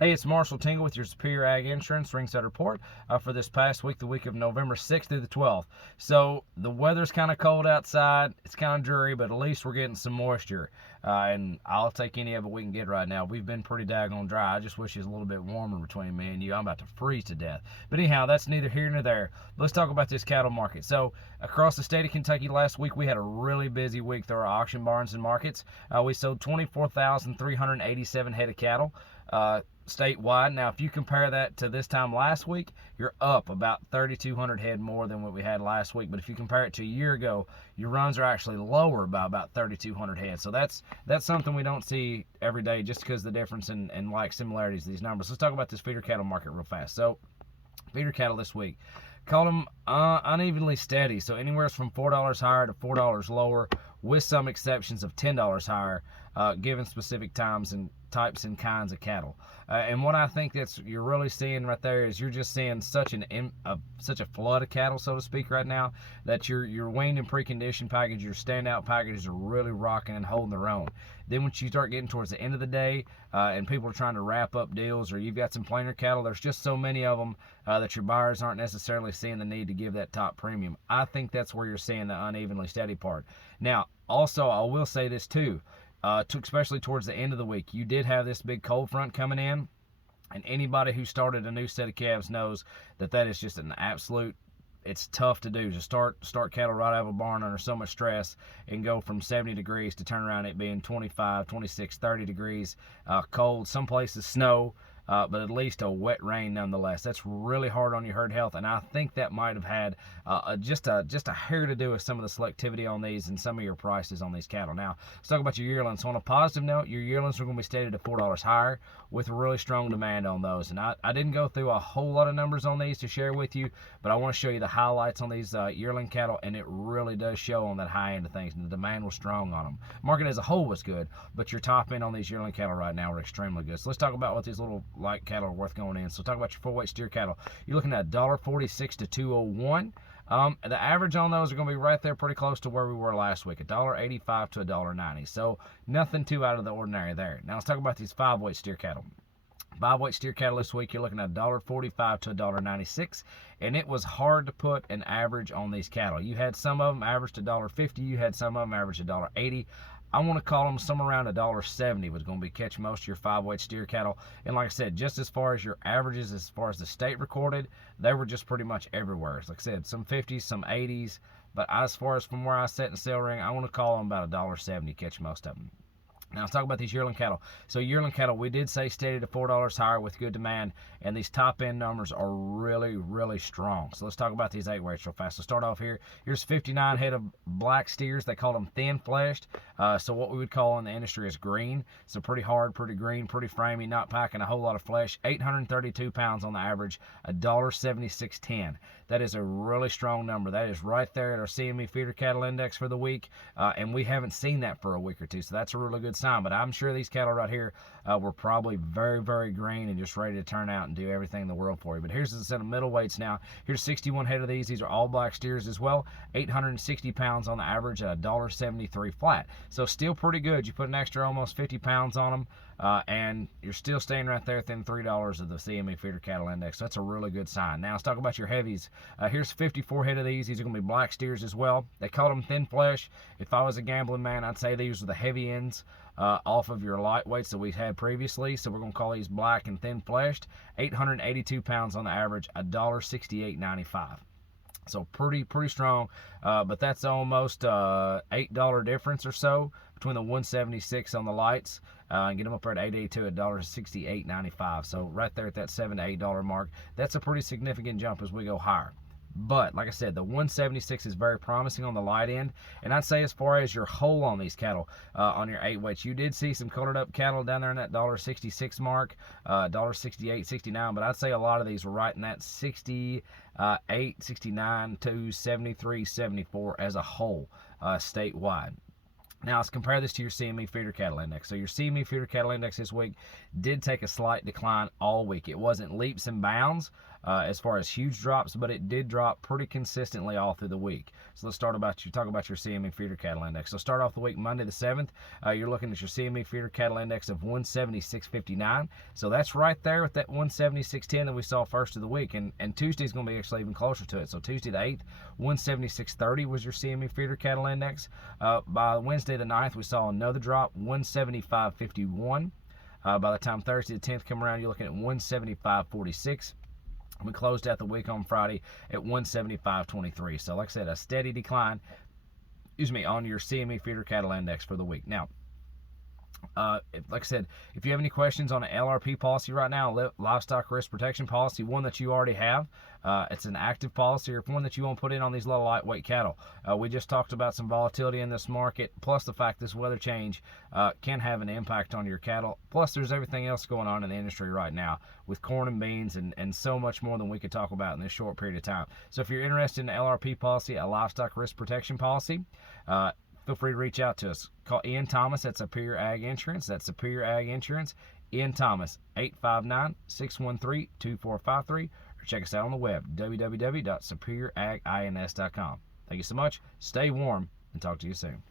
Hey, it's Marshall Tingle with your Superior Ag Insurance Ringside Report for this past week, the week of November 6th through the 12th. So the weather's kind of cold outside. It's kind of dreary, but at least we're getting some moisture. And I'll take any of it we can get right now. We've been pretty daggone dry. I just wish it was a little bit warmer between me and you. I'm about to freeze to death. But anyhow, that's neither here nor there. Let's talk about this cattle market. So across the state of Kentucky last week, we had a really busy week through our auction barns and markets. We sold 24,387 head of cattle. Statewide. Now, if you compare that to this time last week, you're up about 3,200 head more than what we had last week. But if you compare it to a year ago, your runs are actually lower by about 3,200 head. So that's something we don't see every day, just because the difference in like similarities of these numbers. Let's talk about this feeder cattle market real fast. So feeder cattle this week, call them unevenly steady. So anywhere from $4 higher to $4 lower, with some exceptions of $10 higher, given specific times and types and kinds of cattle. And what I think you're really seeing right there is you're just seeing such a flood of cattle, so to speak, right now, that your weaned and preconditioned package, your standout packages are really rocking and holding their own. Then once you start getting towards the end of the day and people are trying to wrap up deals, or you've got some plainer cattle, there's just so many of them that your buyers aren't necessarily seeing the need to give that top premium. I think that's where you're seeing the unevenly steady part. Now, also, I will say this too, especially towards the end of the week, you did have this big cold front coming in, and anybody who started a new set of calves knows that is just an absolute, it's tough to do, to start cattle right out of a barn under so much stress and go from 70 degrees to turn around it being 25, 26, 30 degrees, cold, some places snow, but at least a wet rain nonetheless. That's really hard on your herd health, and I think that might have had just a hair to do with some of the selectivity on these and some of your prices on these cattle. Now, let's talk about your yearlings. So on a positive note, your yearlings are going to be stated at $4 higher, with really strong demand on those. And I didn't go through a whole lot of numbers on these to share with you, but I want to show you the highlights on these yearling cattle, and it really does show on that high end of things, and the demand was strong on them. Market as a whole was good, but your top end on these yearling cattle right now are extremely good. So let's talk about what these little light cattle are worth going in. So talk about your full weight steer cattle. You're looking at $1.46 to $2.01. The average on those are going to be right there pretty close to where we were last week, $1.85 to $1.90. So nothing too out of the ordinary there. Now let's talk about these 5-weight steer cattle. 5-weight steer cattle this week, you're looking at $1.45 to $1.96, and it was hard to put an average on these cattle. You had some of them averaged $1.50, you had some of them averaged $1.80. I want to call them somewhere around $1.70 was going to be catching most of your 5-weight steer cattle. And like I said, just as far as your averages, as far as the state recorded, they were just pretty much everywhere. Like I said, some 50s, some 80s, but as far as from where I sat in the sale ring, I want to call them about $1.70 catch most of them. Now let's talk about these yearling cattle. So yearling cattle, we did say steady to $4 higher with good demand, and these top end numbers are really, really strong. So let's talk about these 8 weights real fast. So start off here. Here's 59 head of black steers. They call them thin fleshed. So what we would call in the industry is green. So pretty hard, pretty green, pretty framey, not packing a whole lot of flesh. 832 pounds on the average, $1.7610. That is a really strong number. That is right there at our CME feeder cattle index for the week, and we haven't seen that for a week or two. So that's a really good sign. But I'm sure these cattle right here were probably very, very green and just ready to turn out and do everything in the world for you. But here's a set of middle weights now. Here's 61 head of these. These are all black steers as well. 860 pounds on the average at $1.73 flat. So still pretty good. You put an extra almost 50 pounds on them, and you're still staying right there within $3 of the CME feeder cattle index. So that's a really good sign. Now let's talk about your heavies. Here's 54 head of these. These are going to be black steers as well. They called them thin flesh. If I was a gambling man, I'd say these are the heavy ends off of your lightweights that we had previously. So we're going to call these black and thin fleshed. 882 pounds on the average, $1.6895. So pretty strong, but that's almost $8 difference or so between the 176 on the lights and get them up there at 882 at $1.6895. So right there at that $7 to $8 mark, that's a pretty significant jump as we go higher. But like I said, the 176 is very promising on the light end. And I'd say as far as your whole on these cattle, on your 8 weights, you did see some colored up cattle down there in that $1.66 mark, $1.68, 69. But I'd say a lot of these were right in that 68, 69 to 73, 74 as a whole, statewide. Now let's compare this to your CME feeder cattle index. So your CME feeder cattle index this week did take a slight decline all week. It wasn't leaps and bounds, as far as huge drops, but it did drop pretty consistently all through the week. So let's talk about your CME feeder cattle index. So start off the week Monday the 7th. You're looking at your CME feeder cattle index of 176.59. So that's right there with that 176.10 that we saw first of the week. And Tuesday's going to be actually even closer to it. So Tuesday the 8th, 176.30 was your CME feeder cattle index. By Wednesday the 9th, we saw another drop, 175.51. By the time Thursday the 10th come around, you're looking at 175.46. We closed out the week on Friday at 175.23. So like I said, a steady decline, on your CME feeder cattle index for the week. Now, like I said, if you have any questions on an LRP policy right now, livestock risk protection policy, one that you already have, it's an active policy, or one that you want to put in on these little lightweight cattle. We just talked about some volatility in this market, plus the fact this weather change can have an impact on your cattle. Plus there's everything else going on in the industry right now with corn and beans and so much more than we could talk about in this short period of time. So if you're interested in an LRP policy, a livestock risk protection policy, feel free to reach out to us. Call Ian Thomas at Superior Ag Insurance. That's Superior Ag Insurance. Ian Thomas, 859-613-2453. Or check us out on the web, www.superioragins.com. Thank you so much. Stay warm, and talk to you soon.